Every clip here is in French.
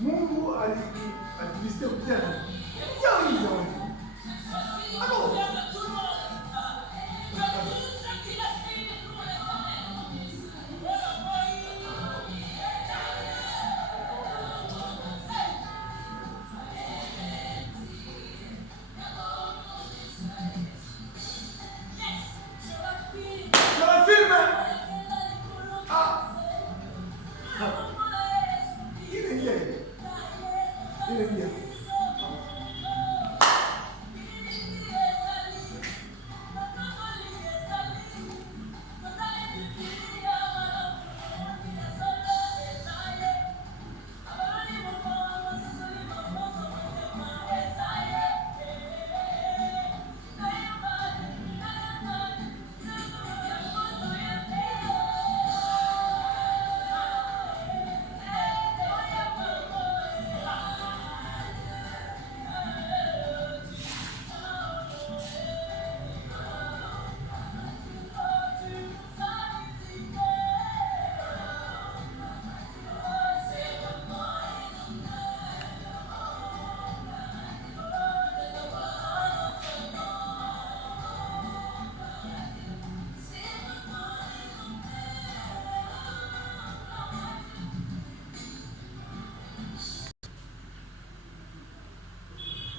Mungu alivisite mtena.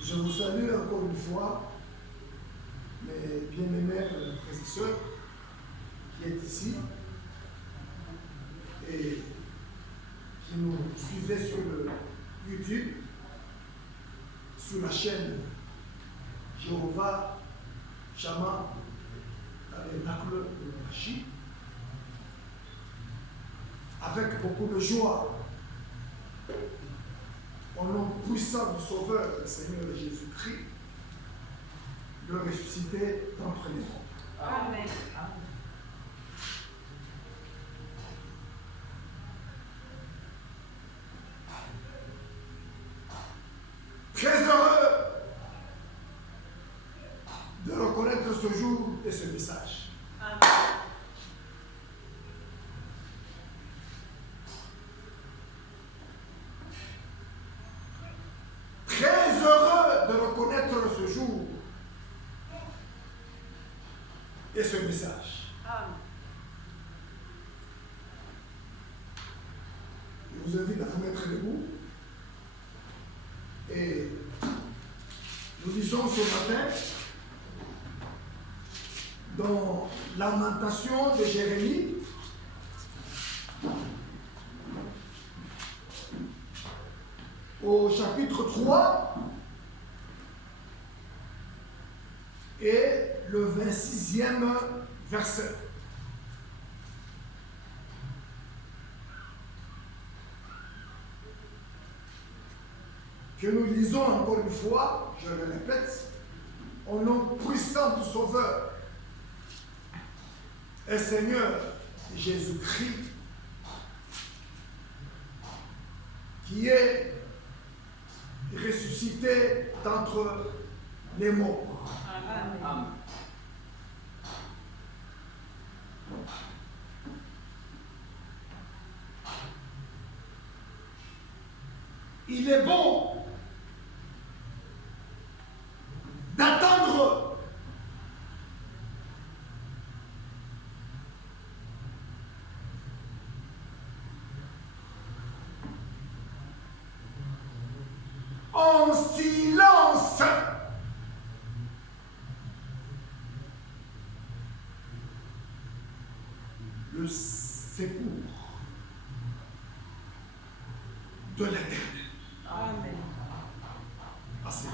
Je vous salue encore une fois, mes bien-aimés frères et sœurs qui êtes ici et qui nous suivez sur le YouTube, sur la chaîne Jéhovah Shammah Tabernacle de Machi, avec beaucoup de joie. Au nom puissant du Sauveur, le Seigneur Jésus-Christ, le ressuscité d'entre les morts. Amen. Très heureux de reconnaître ce jour et ce message. Amen. Très heureux de reconnaître ce jour et ce message. Amen. Je vous invite à vous mettre debout et nous lisons ce matin dans Lamentation de Jérémie, au chapitre 3 et le 26e verset. Que nous lisons encore une fois, je le répète, au nom puissant du Sauveur et Seigneur Jésus-Christ, qui est ressuscité d'entre les morts. Amen. Il est bon d'attendre en silence le secours de l'Éternel. Amen. Assez.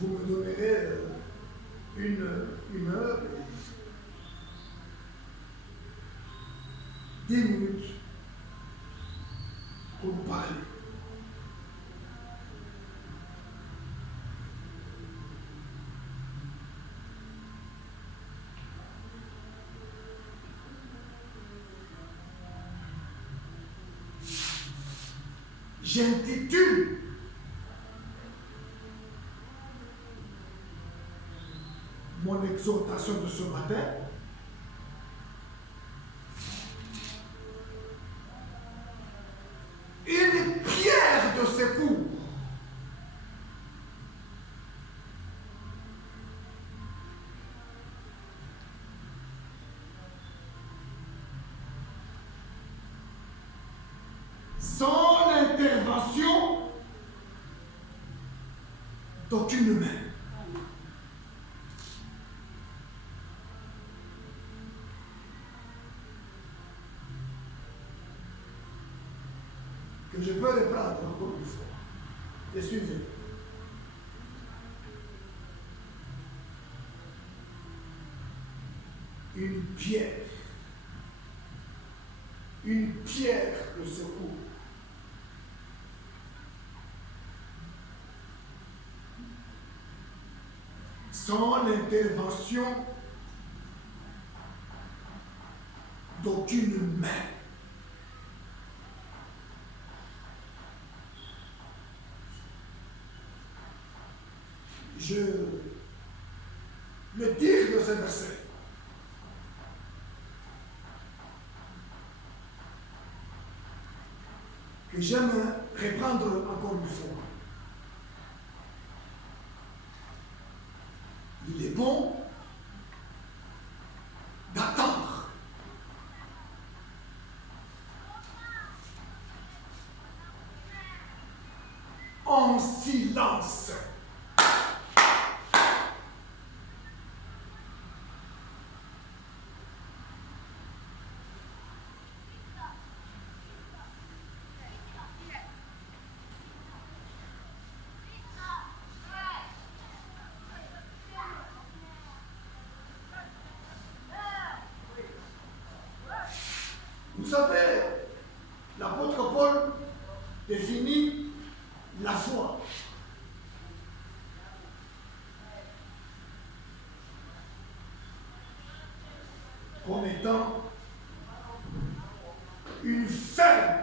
Vous me donnerez une heure, 10 minutes pour vous parler. j'intitule mon exhortation de ce matin une pierre de secours. Sans l'intervention d'aucune main. Que je peux reprendre encore une fois. Et suivez. Une pierre de secours. Sans l'intervention d'aucune main. Je le dire de ce verset. Que j'aime reprendre encore une fois. Il est bon d'attendre. En silence. Vous savez, l'apôtre Paul définit la foi. Comme étant une ferme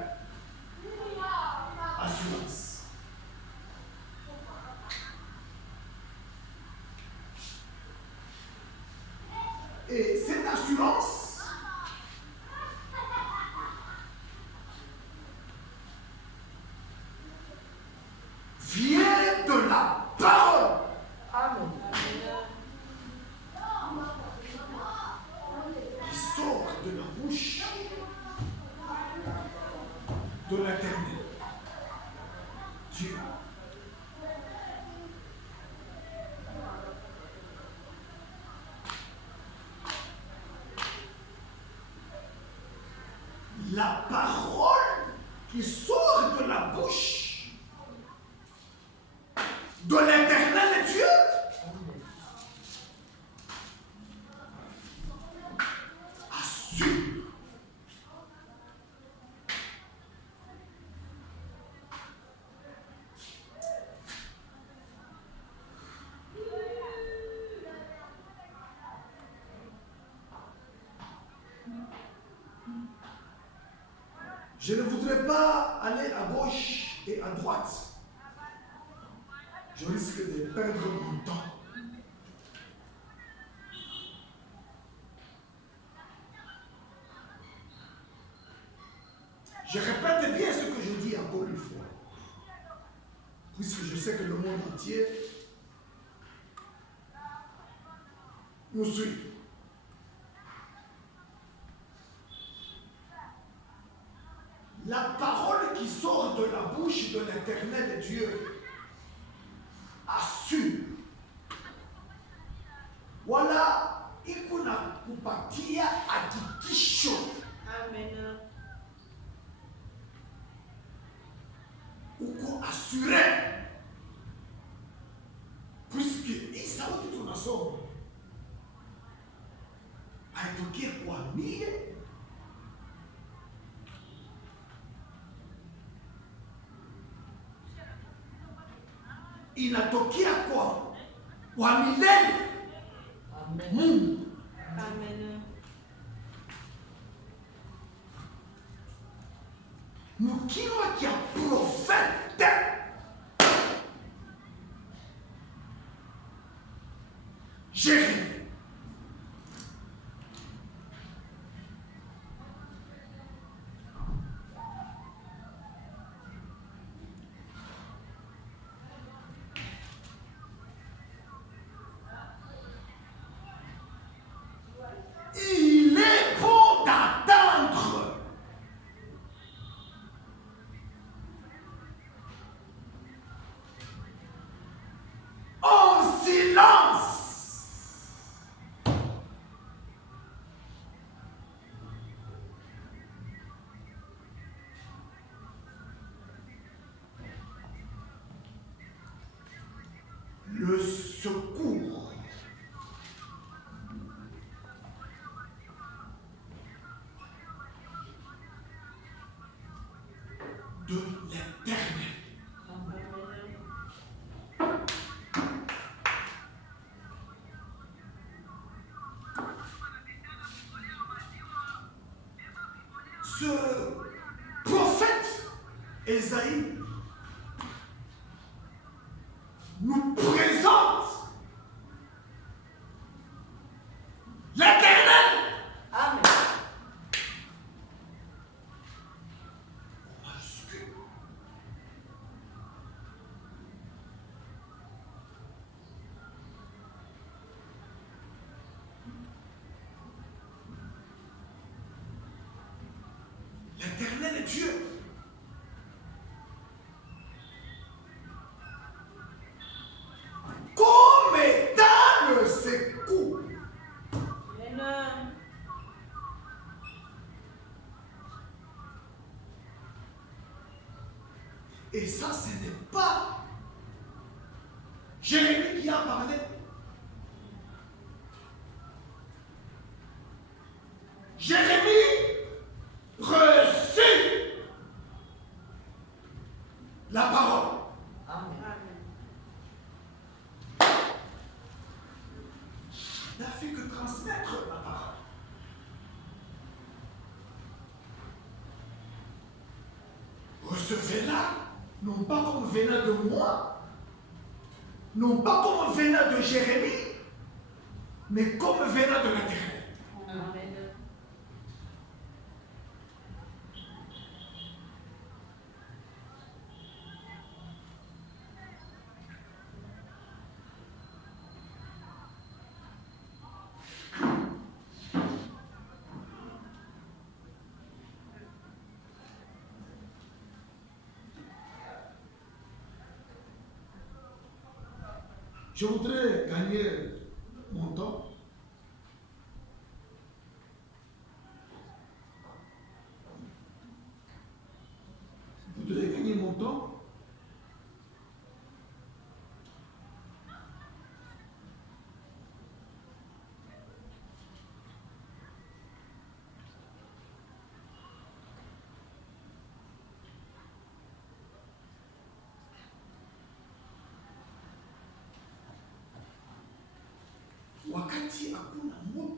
assurance. Et cette assurance vient de la parole. Amen. Qui sort de la bouche de l'Éternel. Dieu. La parole qui sort de la bouche de l'Éternel Dieu assure. Je ne voudrais pas aller à gauche et à droite. Je risque de perdre mon temps. Je répète bien ce que je dis encore une fois. Puisque je sais que le monde entier nous suit. La parole qui sort de la bouche de l'Éternel Dieu assure. Voilà, ikuna kupatia hakikisho. Amen. Uko assuré. Puisque hii sauti tunasoma haitokee kwa mie, inatokea kwa milele. Mungu. Amen. Mu kinywa cha profeta Jérémie. Il est bon d'attendre. En silence. Le secours de l'Éternel. Ce prophète Ésaïe nous présente l'Éternel. Amen. L'Éternel est Dieu. Comme étant le secours. Amen. Et ça, ce n'est pas Jérémie qui a parlé. Jérémie reçut la parole. Amen. Il n'a fait que transmettre la parole. Recevez-la, non pas comme venant de moi, non pas comme venant de Jérémie, mais comme venant de l'Éternel. Amen. Je voudrais gagner mon temps. Je voudrais gagner mon temps. Wakati hakuna moto,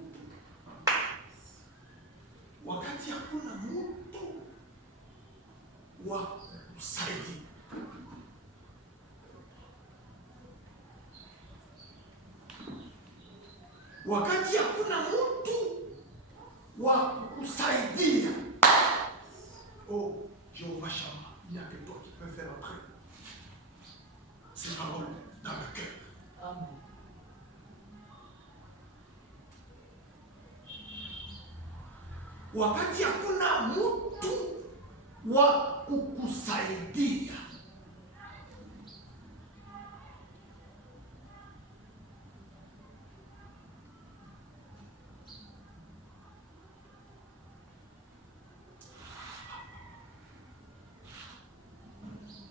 wakati hakuna moto wa kusaidia, wakati hakuna moto wa kusaidia. Oh, Jéhovah Shammah, il n'y a que toi qui peux faire entrer ces paroles dans le cœur. Amen. Wakati hakuna mtu wa kukusaidia,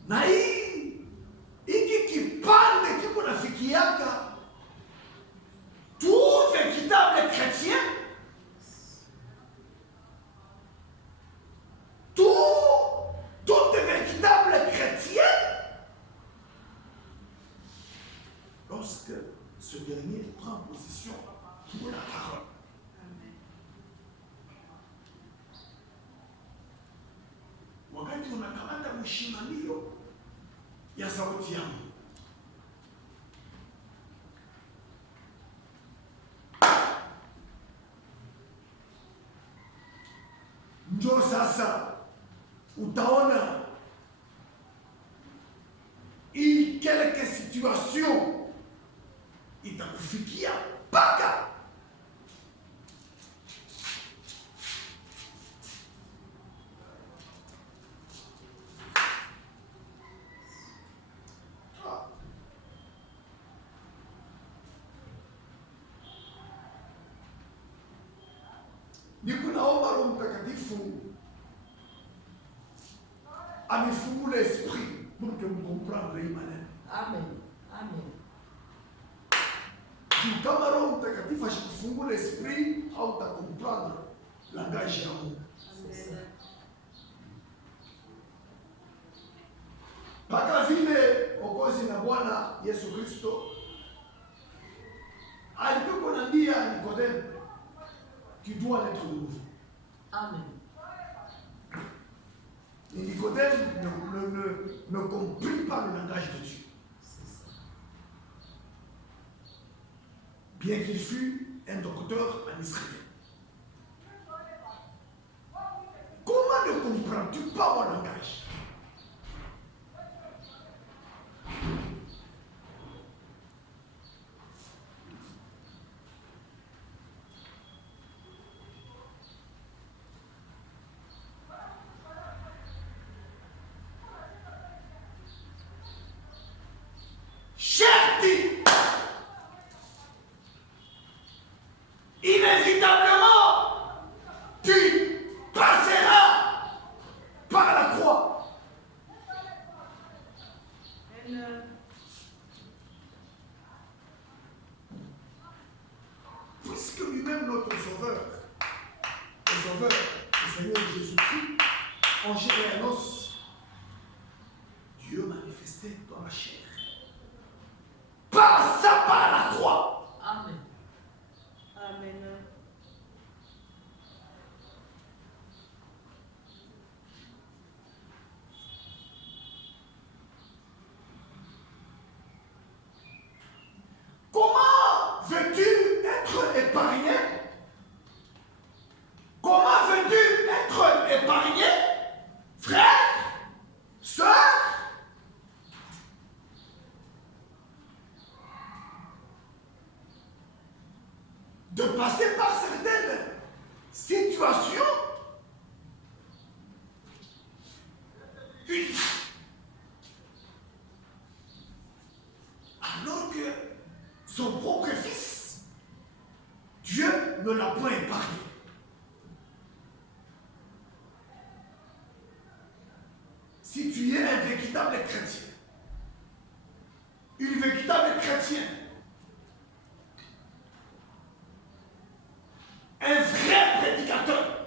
na hiki kipande kiko nafikiaka tout véritable chrétien, tout véritable chrétien, lorsque ce dernier prend position pour la parole. Wakati unakamata mshimanio ya sauti yangu, Njo sasa utaona hii quelque situation itakufikia mpaka niko naomba Roho Mtakatifu amefungule esprit pour que vous comprendre hii maneno. Amen. Amen. Kama Roho Mtakatifu ashikufungule esprit au utakomprendre langage ya Mungu. Amen. Mpaka vile Mwokozi na Bwana Yesu Kristo alikuwa anaambia Nikodemo, tu dois naître de nouveau. Amen. Et Nicodème ne comprit pas le langage de Dieu. Bien qu'il fût un docteur en Israël. Comment ne comprends-tu pas mon langage? Cher-t-il, inévitablement, tu passeras par la croix. Amen. Puisque lui-même, notre Sauveur, le Sauveur, le Seigneur Jésus-Christ, en chair et en os, Dieu manifesté dans la chair, passa par la croix. Amen. Amen. Comment veux-tu être épargné? Comment veux-tu être épargné? Frère, sœur, de passer par certaines situations alors que son propre fils, Dieu ne l'a point épargné. Si tu es un véritable chrétien, une véritable chrétienne, un vrai prédicateur,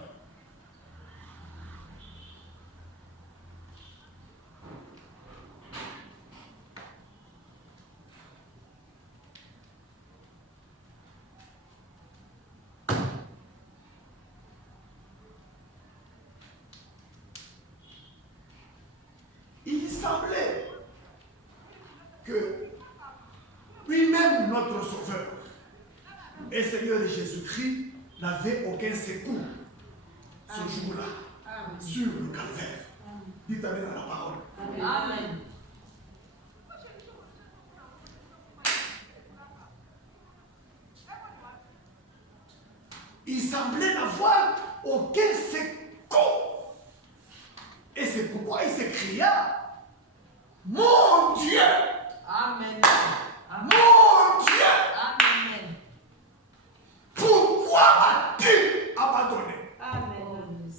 il semblait que lui-même, notre Sauveur et Seigneur Jésus-Christ, n'avait aucun secours ce jour-là Amen. sur le calvaire. Dites Amen à la parole. Amen. Il semblait n'avoir aucun secours. Et c'est pourquoi il s'écria, mon Dieu, Amen. Amen. mon Dieu, Amen. pourquoi as-tu abandonné? Amen.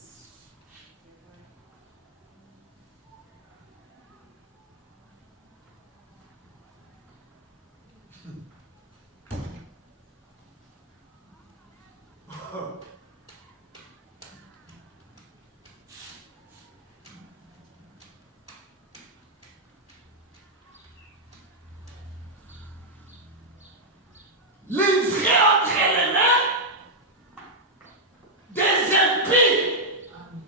Livré entre les mains des impies. Amen.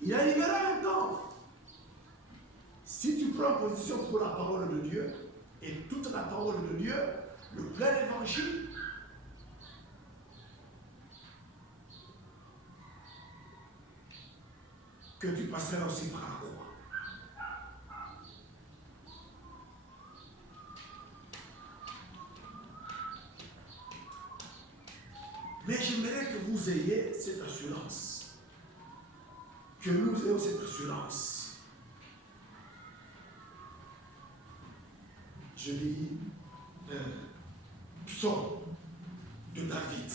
Il arrivera un temps, Si tu prends position pour la parole de Dieu, et toute la parole de Dieu, le plein évangile, que tu passeras aussi par la croix. Mais j'aimerais que vous ayez cette assurance. Que nous ayons cette assurance. Je lis psaume de David.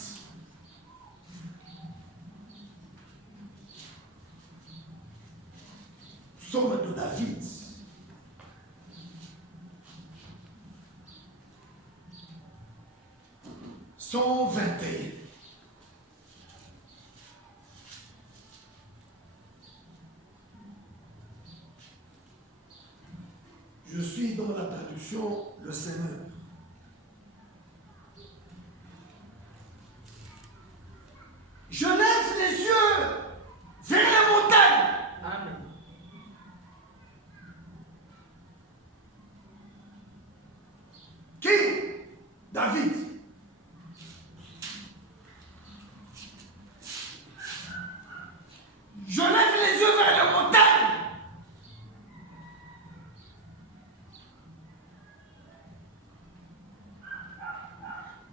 Psaume de David. Psaume 21. Je suis dans la traduction Le Seigneur. Je lève les yeux vers les montagnes. Amen. Qui? David. Je lève les yeux vers les montagnes.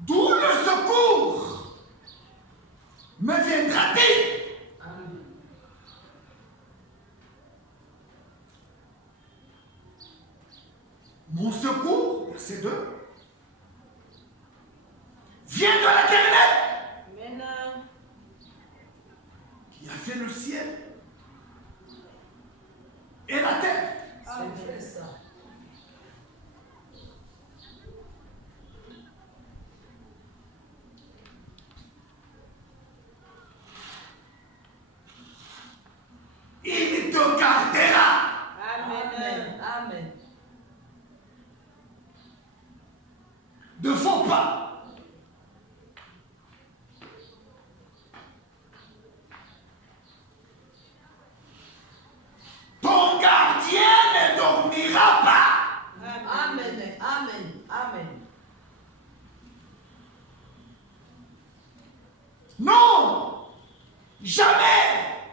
D'où le secours me viendra-t-il? Amen. Mon secours, verset 2, vient de l'Éternel Amen. qui a fait le ciel et la terre. C'est vrai ça. Il te gardera Amen. Amen. de faux pas. Ton gardien ne dormira pas. Amen. Amen. Amen. Non, jamais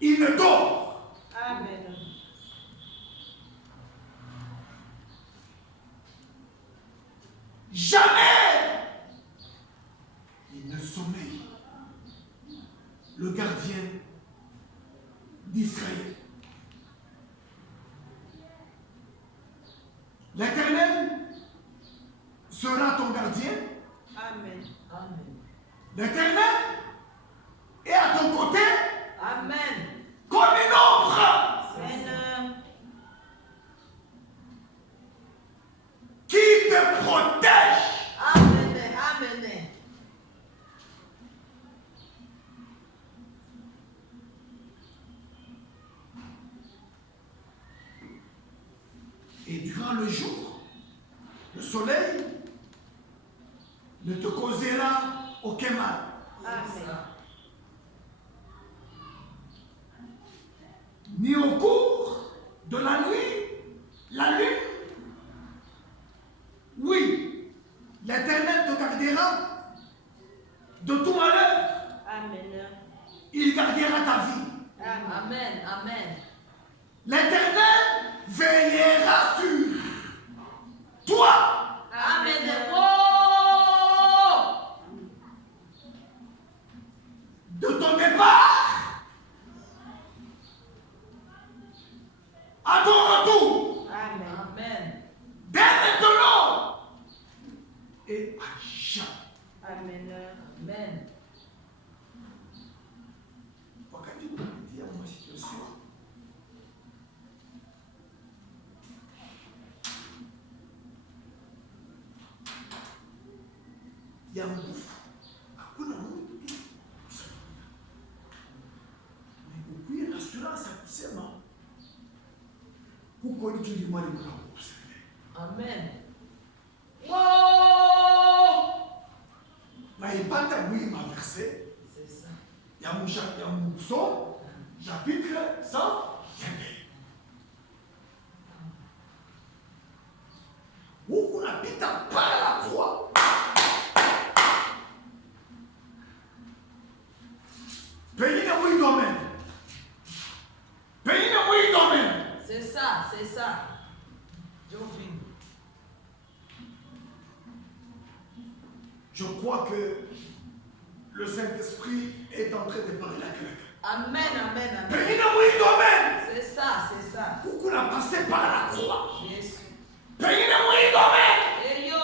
il ne dort. Amen. Jamais il ne sommeille. Le gardien d'Israël. L'Éternel sera ton gardien. Amen. Amen. L'Éternel est à ton côté Amen. comme une ombre Amen. qui te protège. Amen. Amen. Et durant le jour, le soleil ne te causera aucun mal. Amen. Ni au cours de la nuit, la lune. Oui, l'Éternel te gardera de tout malheur. Amen. Il gardera ta vie. Amen. Amen. L'Éternel veillera sur toi. Amen. Oh! De ton départ à ton retour. Amen. Amen. Dès maintenant et à jamais. Amen. Amen. Wakati unapitia masituation ya nguvu, hakuna mtu ukuye na assurance ya kusema huko licho limwali mnakukusaidia. Amen. Oh! Na ipata mwima verset C'est ça. ya Psaume chapitre 121. C'est ça, c'est ça. Jovine. Je crois que le Saint-Esprit est en train de parler à quelqu'un. Amen, amen, amen. Pengine mwingome C'est ça, c'est ça. ukuna passé par la croix. Jésus. Pengine mwingome Et yo.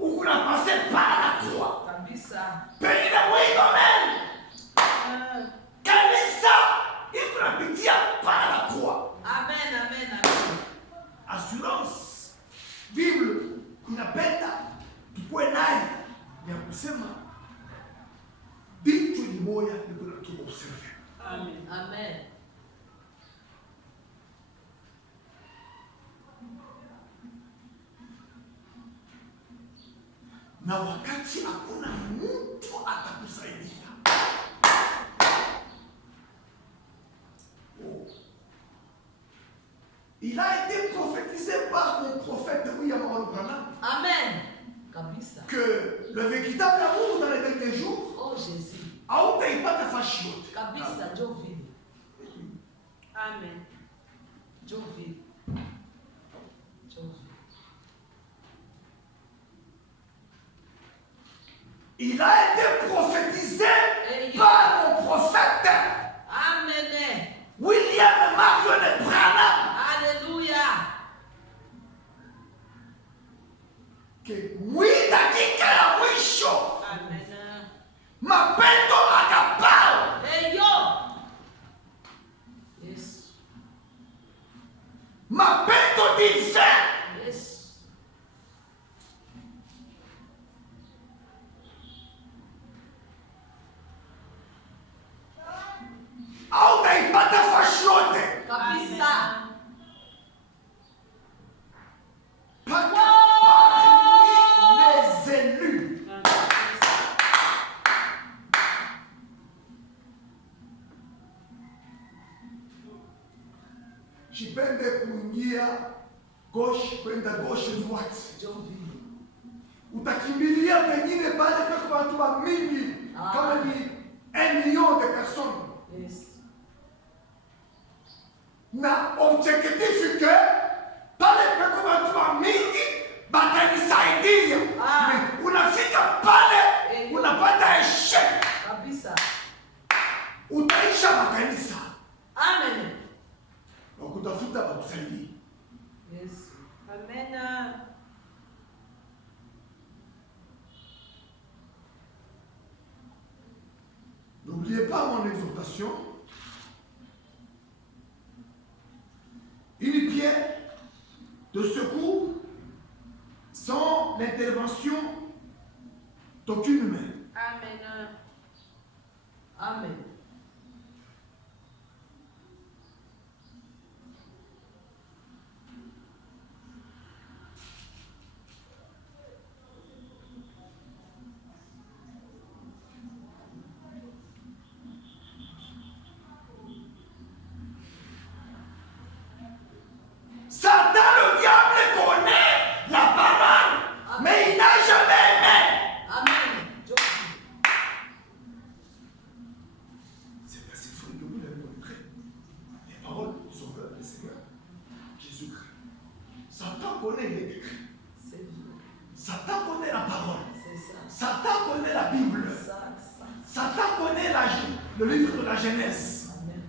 ukuna passé par la croix. Kabisa. Pengine mwingome kanisa ikunapitia par la croix. Amen, amen, amen. Assurance Bible inapenda tukue naye ya kusema vitu ni moja niko na tuobserve. Amen. Amen. Na wakati hakuna mtu atakusaidia. Oh. Il a été prophétisé par mon prophète William Branham Amen. Kabisa. que le véritable amour dans les derniers jours Oh Jésus. hautaipata fashi yote. Kabisa, Jovine. Amen. Jovine. Jovine. Il a été prophétisé Et par mon prophète Amen. William Marion Branham Alléluia. que dakika ya mwisho Amen. mapendo akapao. Hey yo. Yes. Mapendo divin Yes. hautaipata fashi yote. Kabisa. Parmi les élus. Jipende kuingia gauche kwenda gauche droite. Jovine. Utakimbilia pengine pale peko watu wa mingi kama ni 1 million de personnes. Yes. Na objectif que pale peko watu wa mingi batanisaidia. Unafika pale unapata eshek. Kabisa. Utaisha makanisa. Amen. Na kutafuta bakusaidia. Yes. Amen. N'oubliez pas mon exhortation. Une pierre de secours sans l'intervention d'aucune main. Amen. Amen. Satan, le diable, connaît la parole, mais il n'a jamais aimé. Amen. Jovine. C'est parce qu'il faut que vous l'avez montré. Les paroles du Sauveur, le Seigneur, Jésus-Christ. Satan connaît les décrets. C'est vrai. Satan connaît la parole. C'est ça. Satan connaît la Bible. Ça. Satan connaît le livre de la Genèse. Amen.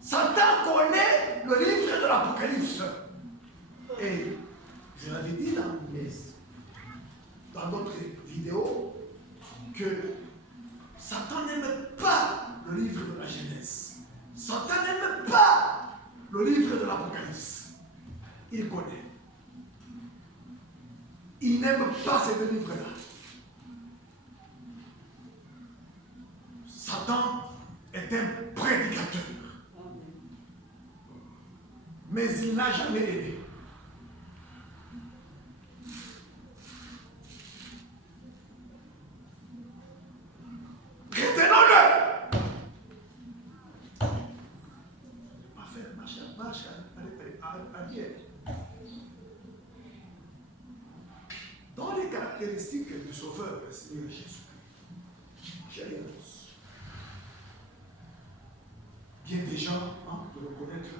Satan connaît le livre de l'Apocalypse. Et je l'avais dit dans notre vidéo que Satan n'aime pas le livre de la Genèse. Satan n'aime pas le livre de l'Apocalypse. Il connaît. Il n'aime pas ces deux livres-là. Satan est un prédicateur. Mais il n'a jamais aimé. Retenons-le. Pas faire marche arrière. Dans les caractéristiques du Sauveur, le Seigneur Jésus, j'ai les annonce. Bien des gens de reconnaître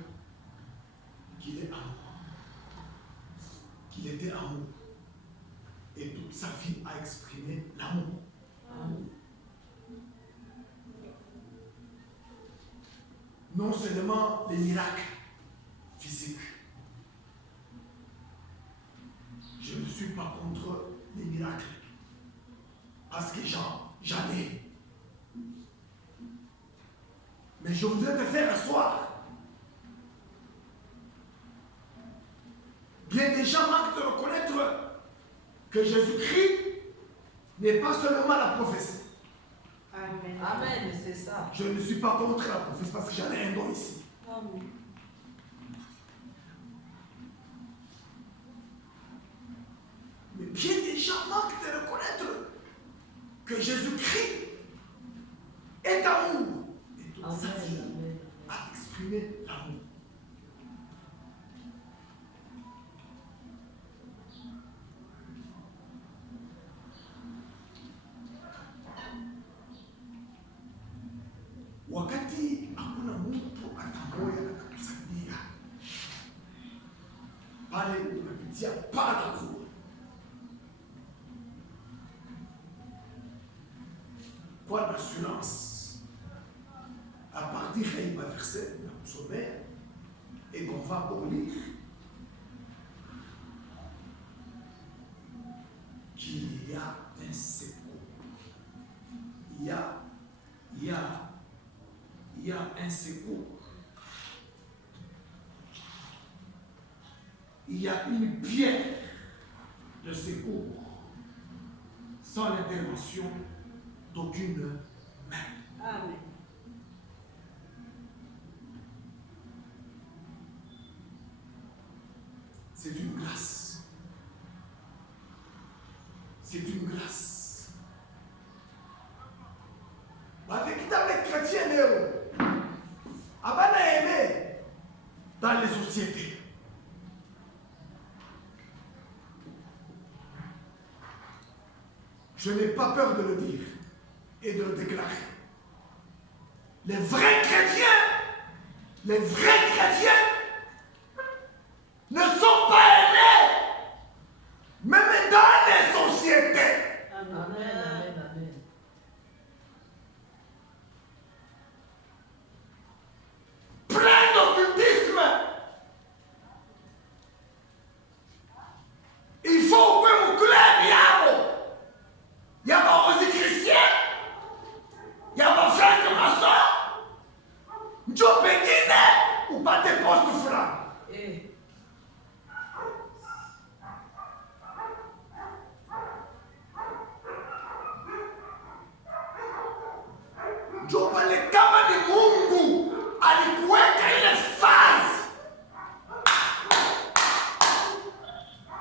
non seulement les miracles physiques. Je ne suis pas contre les miracles. Parce que j'en ai. Mais je voudrais te faire asseoir. Bien des gens manquent de reconnaître que Jésus-Christ n'est pas seulement la prophétie. Amen. Amen, c'est ça. Je ne suis pas contre la prophétie parce que j'en ai un don ici. Amen. Mais bien des gens manquent de reconnaître que Jésus-Christ est amour. Et toute sa vie a exprimé l'amour. Wakati hakuna mtu atamoya akakusaidia pale unapitia parcours, quoi d'assurance à partir d'un verset dans le sommaire et qu'on va pour lire qu'il y a un secours. Il y a un secours. Il y a une pierre de secours sans l'intervention d'aucune main. Amen. C'est une grâce. C'est une grâce. Avec les chrétiens, abana aimé dans les sociétés. Je n'ai pas peur de le dire et de le déclarer. Les vrais chrétiens ne sont pas aimés, même dans les sociétés. Amen. Amen. Amen. Plein d'occultisme. Il faut que mon club y a pas aussi chrétien, y a pas frère que ma soeur, tu peux ou pas tes postes flancs. Eh. Jopa le kama ni Mungu alikuweka ile phase.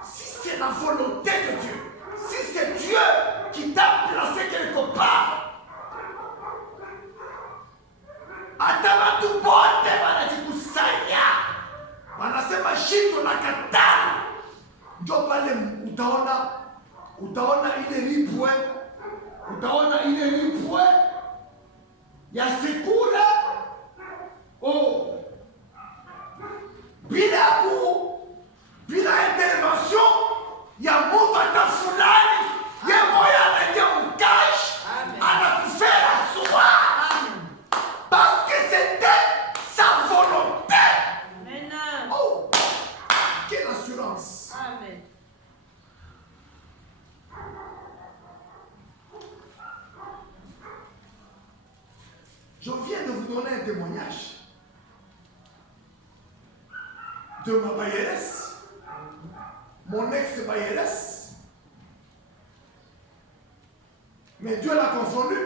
Si c'est la volonté de Dieu, si c'est Dieu qui t'a placé quelque part, hata watu wote wanajikusanya, wanasema shito na katana, ndio pale utaona ile lipwe ya sekura bila intervention ya mtu hata fulani, ye moya anaingia mkash anakufera soi parce que c'était sa volonté. Amen. Oh, quelle assurance. Amen. Je viens de vous donner un témoignage de ma bailleresse, mon ex-bailleresse, mais Dieu l'a confondu.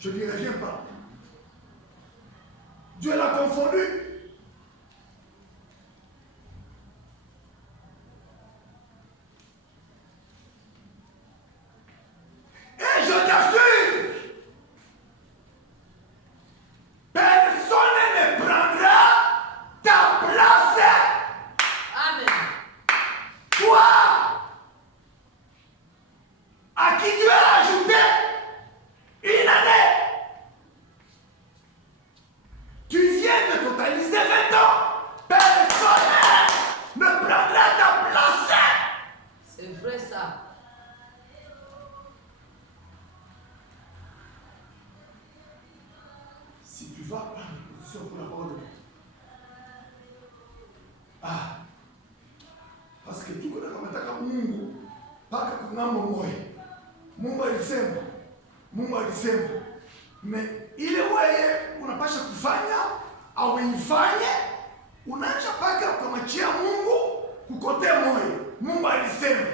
Je n'y reviens pas. Dieu l'a confondu. Et je t'assure, personne ne prendra ta place. Amen. Toi, à qui Dieu a ajouté une année, tu viens de totaliser vas prendre position pour la parole de Dieu. Ah, parce que tu connais kama Mungu mpaka kunamo moyo. Mungu alisema. Mais ile wewe unapasha kufanya au uifanye, unaacha paka ukamachia Mungu kukotea moyo. Mungu alisema.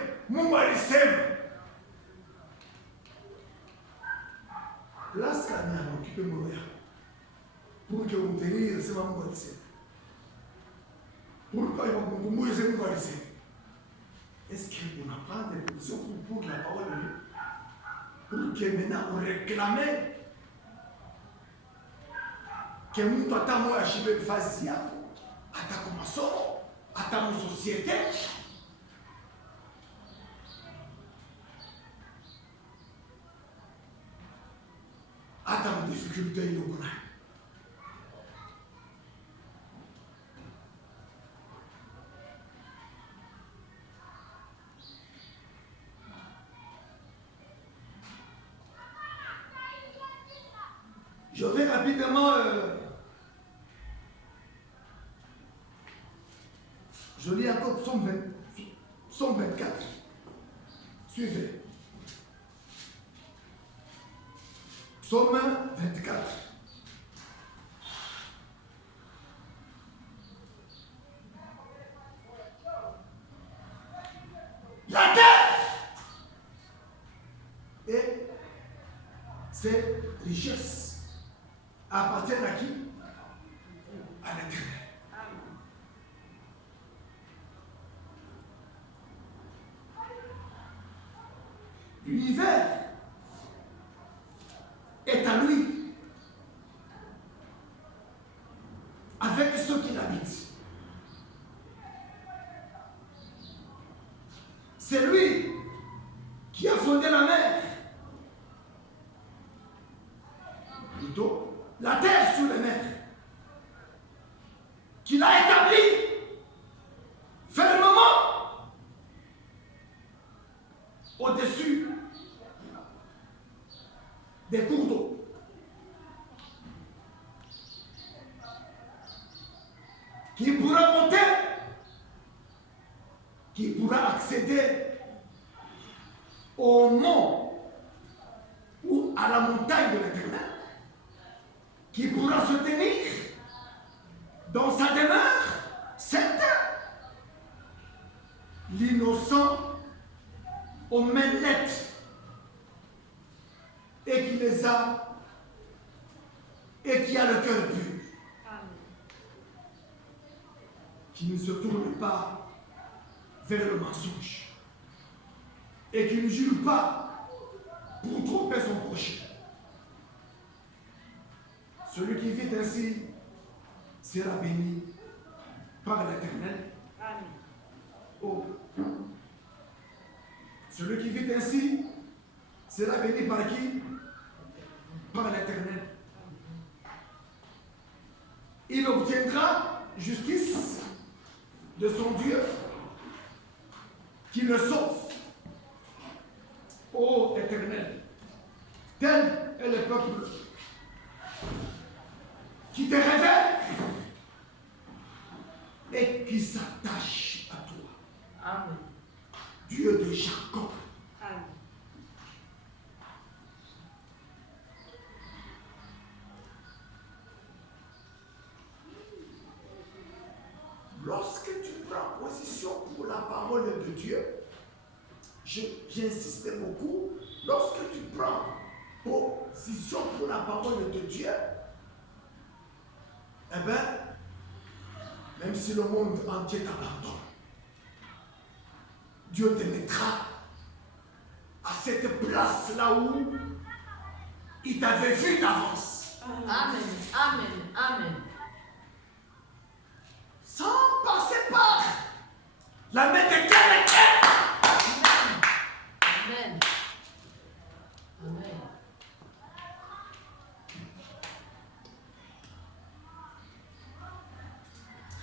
Place kanyama ukipe moyo yako. Pour que vous teniez sema Mungu alisema. Pour que vous kumbuke Mungu alisema. Est-ce qu'on apprend des positions pour la parole de Dieu? Pour que maintenant on réclame que mtu hata moyo ashibe nafasi yako, hata kwa masomo, hata mu societe. Hata mu difficulté ile uko nayo. Je vais rapidement je lis encore Psaume 24. Suivez. Psaume 24. La terre et ses richesses appartiennent à qui? À l'Éternel. L'univers est à lui, avec ceux qui l'habitent. C'est lui qui a fondé la mer. Plutôt, la terre sous les mers, qu'il a établi fermement au-dessus des cours d'eau. Qui pourra monter, qui pourra accéder au mont ou à la montagne de l'Éternel, qui pourra se tenir dans sa demeure sainte, l'innocent aux mains nettes, et qui les a, et qui a le cœur pur, qui ne se tourne pas vers le mensonge, et qui ne jure pas pour tromper son prochain. Celui qui vit ainsi sera béni par l'Éternel. Oh. Celui qui vit ainsi sera béni par qui? Par l'Éternel. Il obtiendra justice de son Dieu qui le sauve. Ô Éternel, tel est le peuple qui te révèle et qui s'attache à toi. Amen. Dieu de Jacob. Amen. Lorsque tu prends position pour la parole de Dieu, j'insiste beaucoup, lorsque tu prends position pour la parole de Dieu, eh bien, même si le monde entier t'abandonne, Dieu te mettra à cette place-là où il t'avait vu d'avance. Amen. Amen. Amen. Sans passer par la main de quelqu'un. Amen. Amen.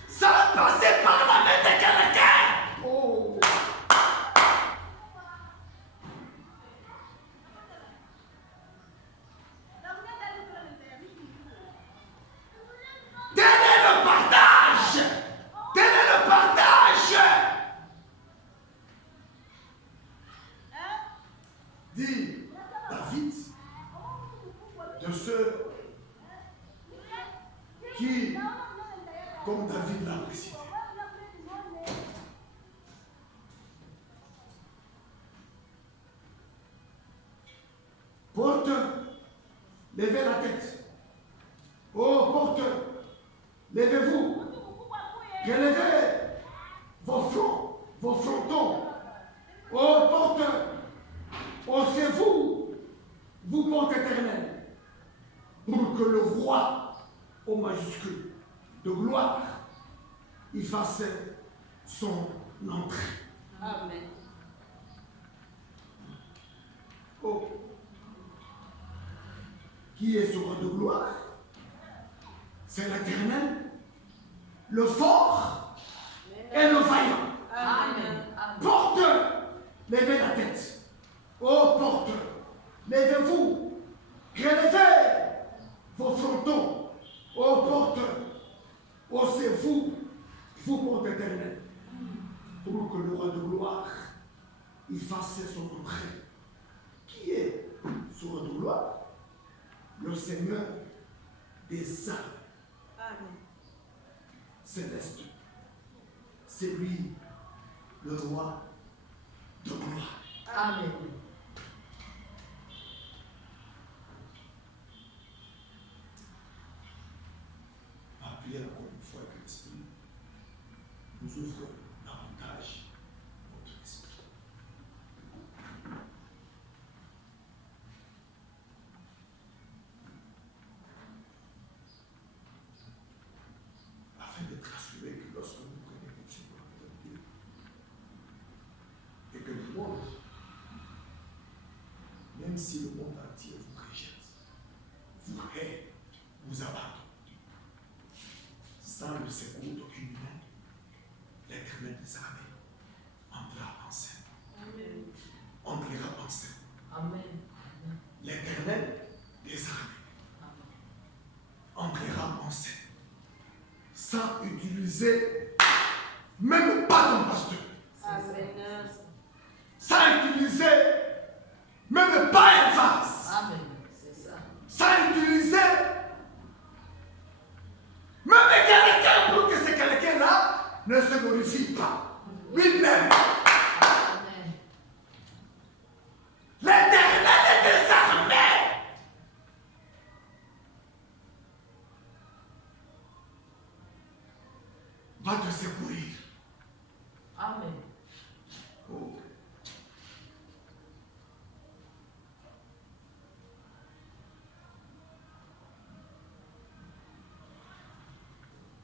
Sans passer par la main de quelqu'un. Oh. qui, comme David l'a précisé, porteurs, levez la tête. Oh, porteurs, levez-vous. Relevez vos fronts, vos frontons. Oh, porteurs, haussez-vous, vous portes éternels, pour que le roi, au majuscule, de gloire, y fasse son entrée. Amen. Oh. Qui est ce roi de gloire? C'est l'Éternel, le fort et le vaillant. Amen. Porteur, levez la tête. Oh porteur, levez-vous, relevez vos frontons. Oh porteur, haussez-vous, vous porte éternel, pour que le roi de gloire y fasse son entrée. Qui est ce roi de gloire? Le Seigneur des armes célestes. C'est lui, le roi de gloire. Amen. Ma prière encore une fois que l'Esprit nous ouvre davantage notre esprit. Afin d'être assuré que lorsque vous prenez votre parole de Dieu et que le monde, même si le monde entier vous rejette, vous hait, vous abandonne, sans le secours d'aucune humaine, l'Éternel des armées entrera en scène. Amen. Entrera en scène. Amen. L'Éternel des armées entrera en scène. Sans utiliser même pas ton pasteur. Amen. Sans utiliser même pas un vase. Amen. C'est ça. Sans utiliser même quelqu'un pour que ce quelqu'un-là ne se glorifie pas. Lui-même. Amen. L'Éternel des armées va te secourir. Amen. Oh.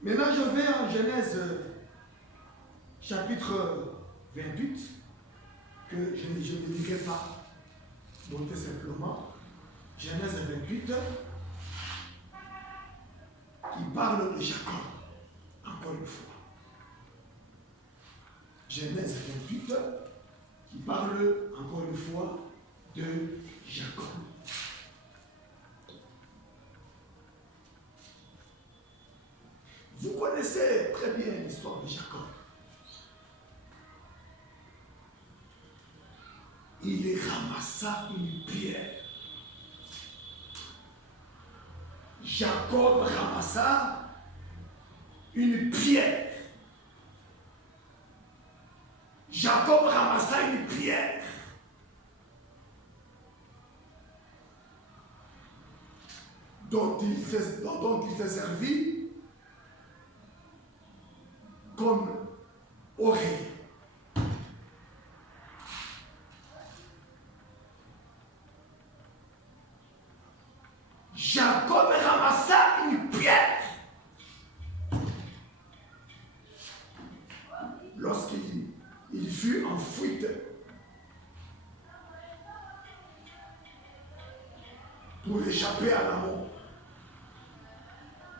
Maintenant, je vais en Genèse chapitre 28, que je ne dirai pas, notez simplement. Genèse 28, qui parle de Jacob, encore une fois. Genèse 28, qui parle encore une fois de Jacob. Vous connaissez très bien l'histoire de Jacob. Il ramassa une pierre. Jacob ramassa une pierre. Jacob ramassa une pierre. Dont il s'est servi comme oreille. Jacob ramassa une pierre. Lorsqu'il fut en fuite pour échapper à la mort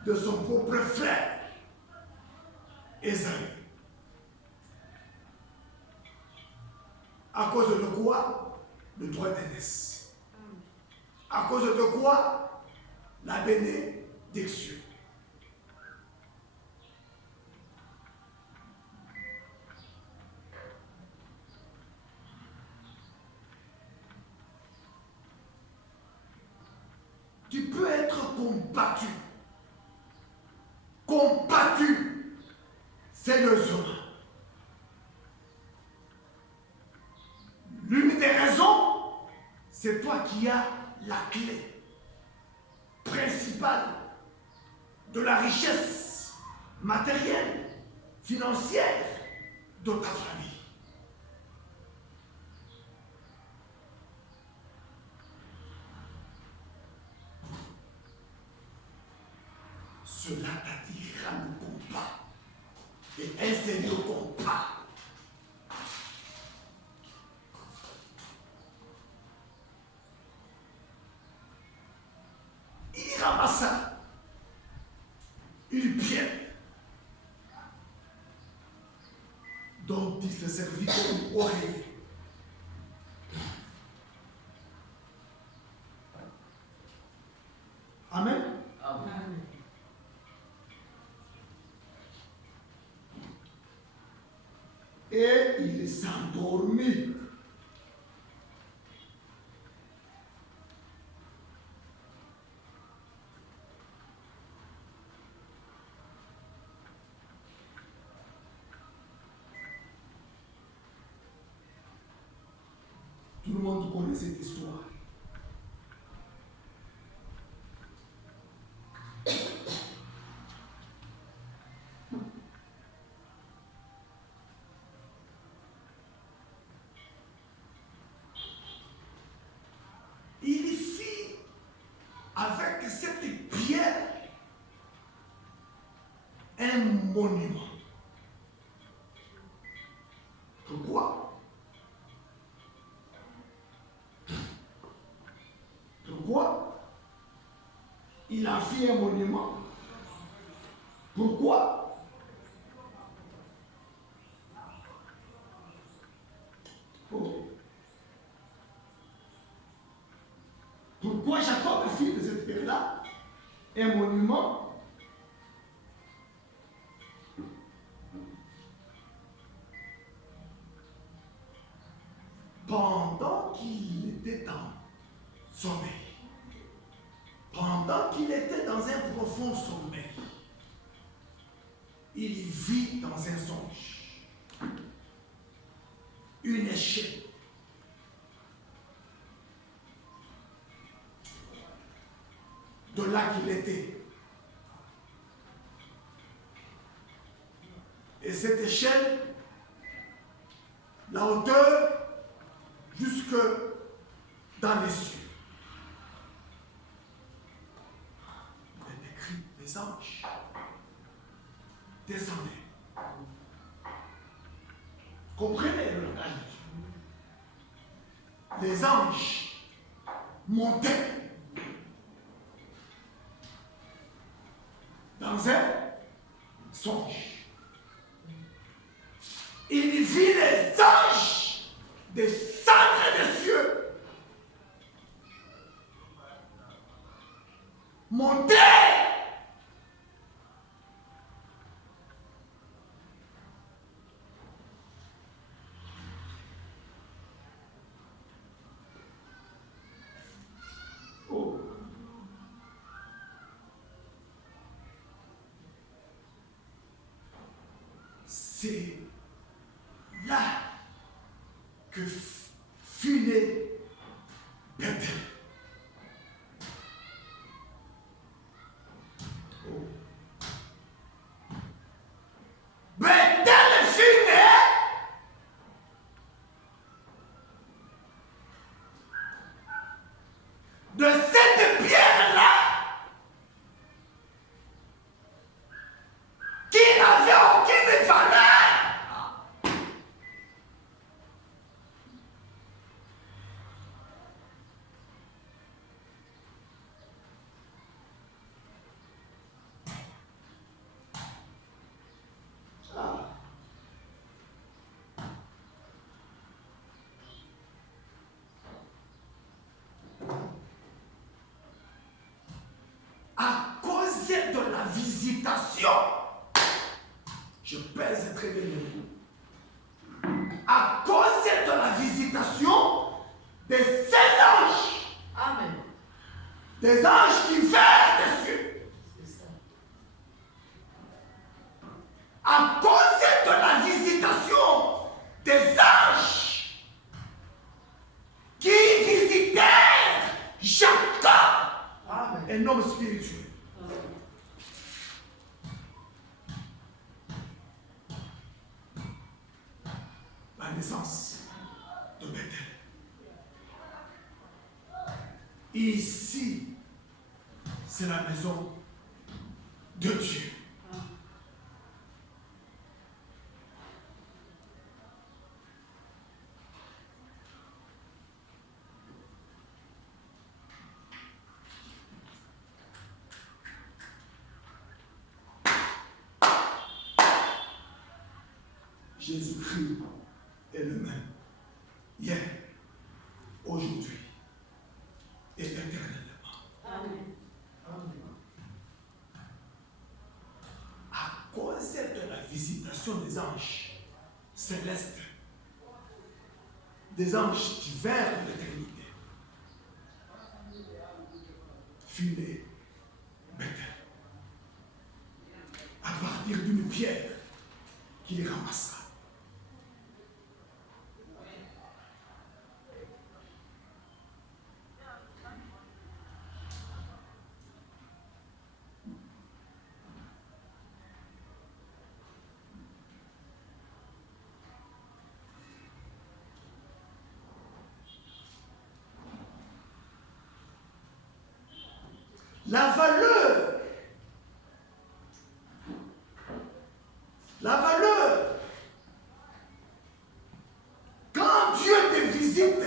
de son propre frère, Ésaü. À cause de quoi? Le droit d'aînesse. À cause de quoi? La bénédiction. Tu peux être combattu c'est toi qui as la clé principale de la richesse matérielle, financière de ta famille. Cela t'attirera le combat et un sérieux combat. Il ramassa, il pied, dont il se servit comme oreiller. Amen. Amen. Et il s'endormit. Tout le monde connaît cette histoire. Il fit avec cette pierre un monument. Pourquoi? Pourquoi? Il a fait un monument. Pourquoi? Oh. Pourquoi Jacob fit de cette pierre-là un monument? Pendant qu'il était en sommeil, pendant qu'il était dans un profond sommeil, il vit dans un songe une échelle de là qu'il était. Et cette échelle, la hauteur jusque dans les cieux. Il est écrit, les anges descendaient. Comprenez le langage de Dieu. Les anges montaient dans un songe. Il vit les anges descendre des cieux, monter. Oh. C'est là que fut né Bethel. Oh. Bethel fut né de cette pierre-là qui n'avait aucune valeur. À cause de la visitation, je pèse très bien le mot. À cause de la visitation de ces anges, Amen. des anges qui viennent des cieux, C'est ça. à cause de la visitation des anges qui visitaient naissance de Bethel. Ici, c'est la maison de Dieu. Jésus-Christ est le même, hier, aujourd'hui et éternellement. Amen. À cause de la visitation des anges célestes, des anges divers de l'éternité, fut né Bethel. À partir d'une pierre qu'il ramassa. La valeur, quand Dieu te visite,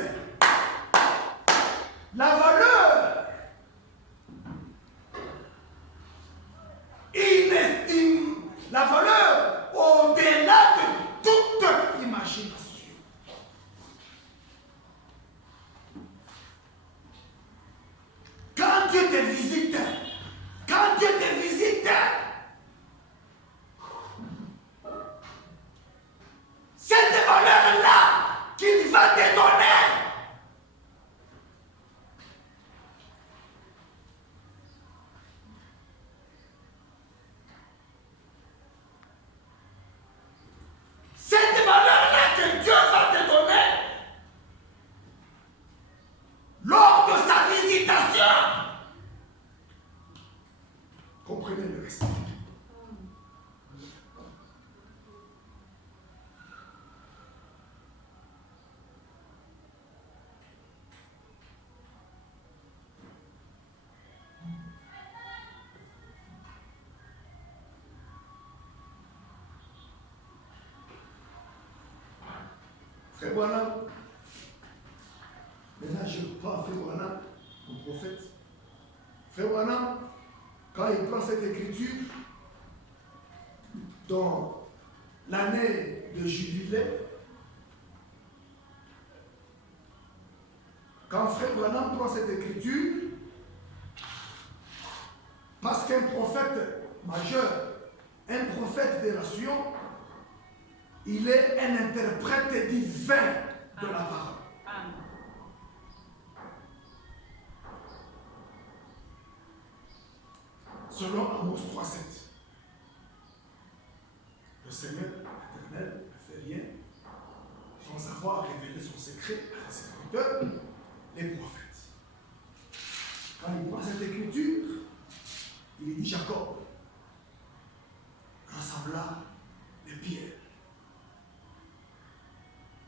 la valeur, il estime la valeur au-delà de toute imagination. Quand Dieu te visite, cette valeur-là qu'il va te donner, cette valeur-là que Dieu va te donner lors de sa visitation, comprenez le reste. Frère Branham, maintenant je parle Frère Branham, mon prophète. Frère Branham, quand il prend cette écriture, dans l'année de jubilé, quand Frère Branham prend cette écriture, parce qu'un prophète majeur, un prophète des nations, il est un interprète divin de la parole. Amen. Selon Amos 3,7. Le Seigneur éternel ne fait rien sans avoir révélé son secret à ses serviteurs, les prophètes. Quand il voit cette écriture, il dit Jacob rassembla les pierres.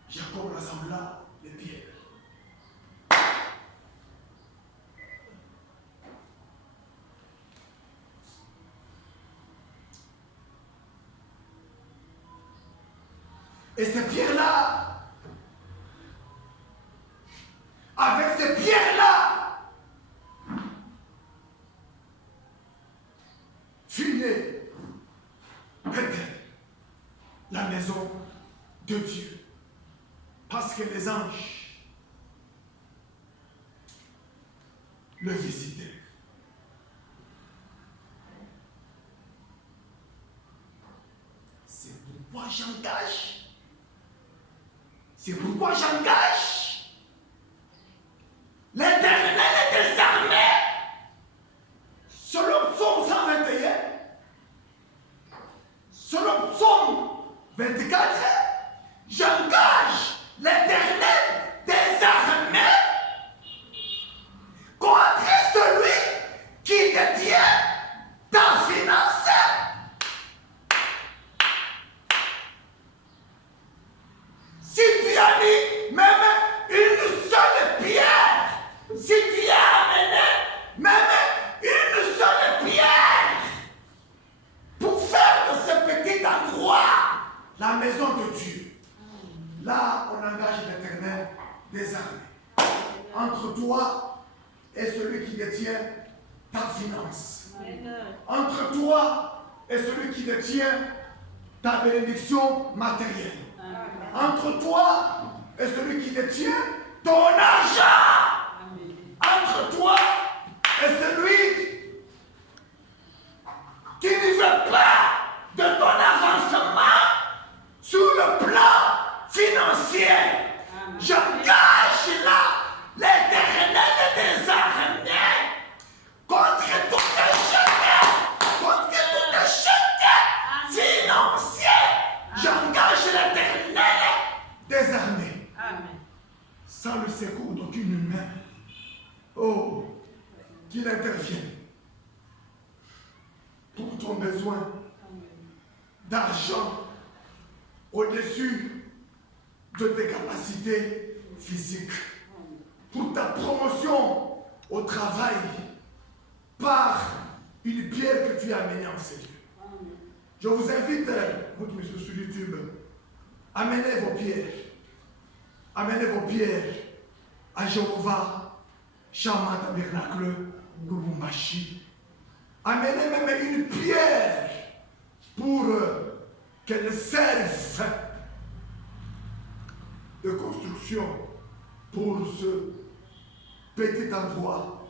Jacob rassembla les pierres. Et ces pierres-là, avec ces pierres-là, fut née Bethel, la maison de Dieu. Parce que les anges le visitaient. C'est pourquoi j'engage. C'est pourquoi j'engage l'Éternel des armées. Selon Psaume 121, selon Psaume 24, j'engage l'Éternel des armées contre celui qui détient ta finance. Si qui détient ta finance. Amen. Entre toi et celui qui détient ta bénédiction matérielle. Amen. Entre toi et celui qui détient ton argent. Amen. Entre toi et celui qui ne veut pas de ton avancement sur le plan financier. Amen. J'engage là l'Éternel des armées contre tout échec financier. J'engage l'Éternel des armées. Amen. Sans le secours d'aucune humain. Oh, qu'il intervienne pour ton besoin d'argent au-dessus de tes capacités physiques, pour ta promotion au travail par une pierre que tu as amenée en ces lieux. Je vous invite, vous qui me suivez sur YouTube, amenez vos pierres. Amenez vos pierres à Jéhovah, Shama Tabernacle, Lubumbashi. Amenez même une pierre pour qu'elle serve de construction pour ce petit endroit.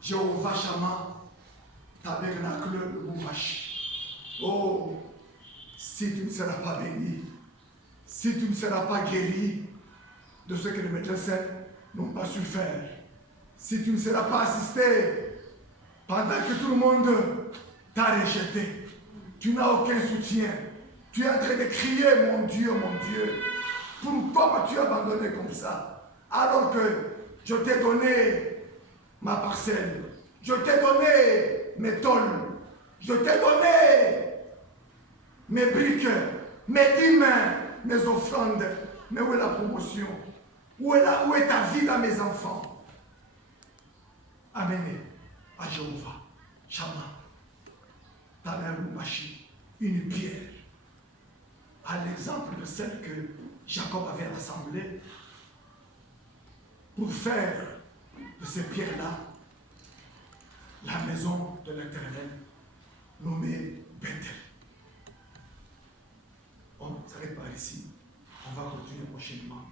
Jéhovah, Shama Tabernacle, Lubumbashi. Oh, si tu ne seras pas béni, si tu ne seras pas guéri de ce que les médecins n'ont pas su faire, si tu ne seras pas assisté pendant que tout le monde t'a rejeté, tu n'as aucun soutien, tu es en train de crier, mon Dieu, pourquoi m'as-tu abandonné comme ça, alors que je t'ai donné ma parcelle, je t'ai donné mes tôles, je t'ai donné mes briques, mes dîmes, mes offrandes. Mais où est la promotion? Où est ta vie dans mes enfants? Amenez à Jéhovah, Shama, Tabernacle, une pierre, à l'exemple de celle que Jacob avait rassemblée, pour faire de ces pierres-là la maison de l'Éternel, nommée Bethel. On s'arrête par ici. On va continuer prochainement.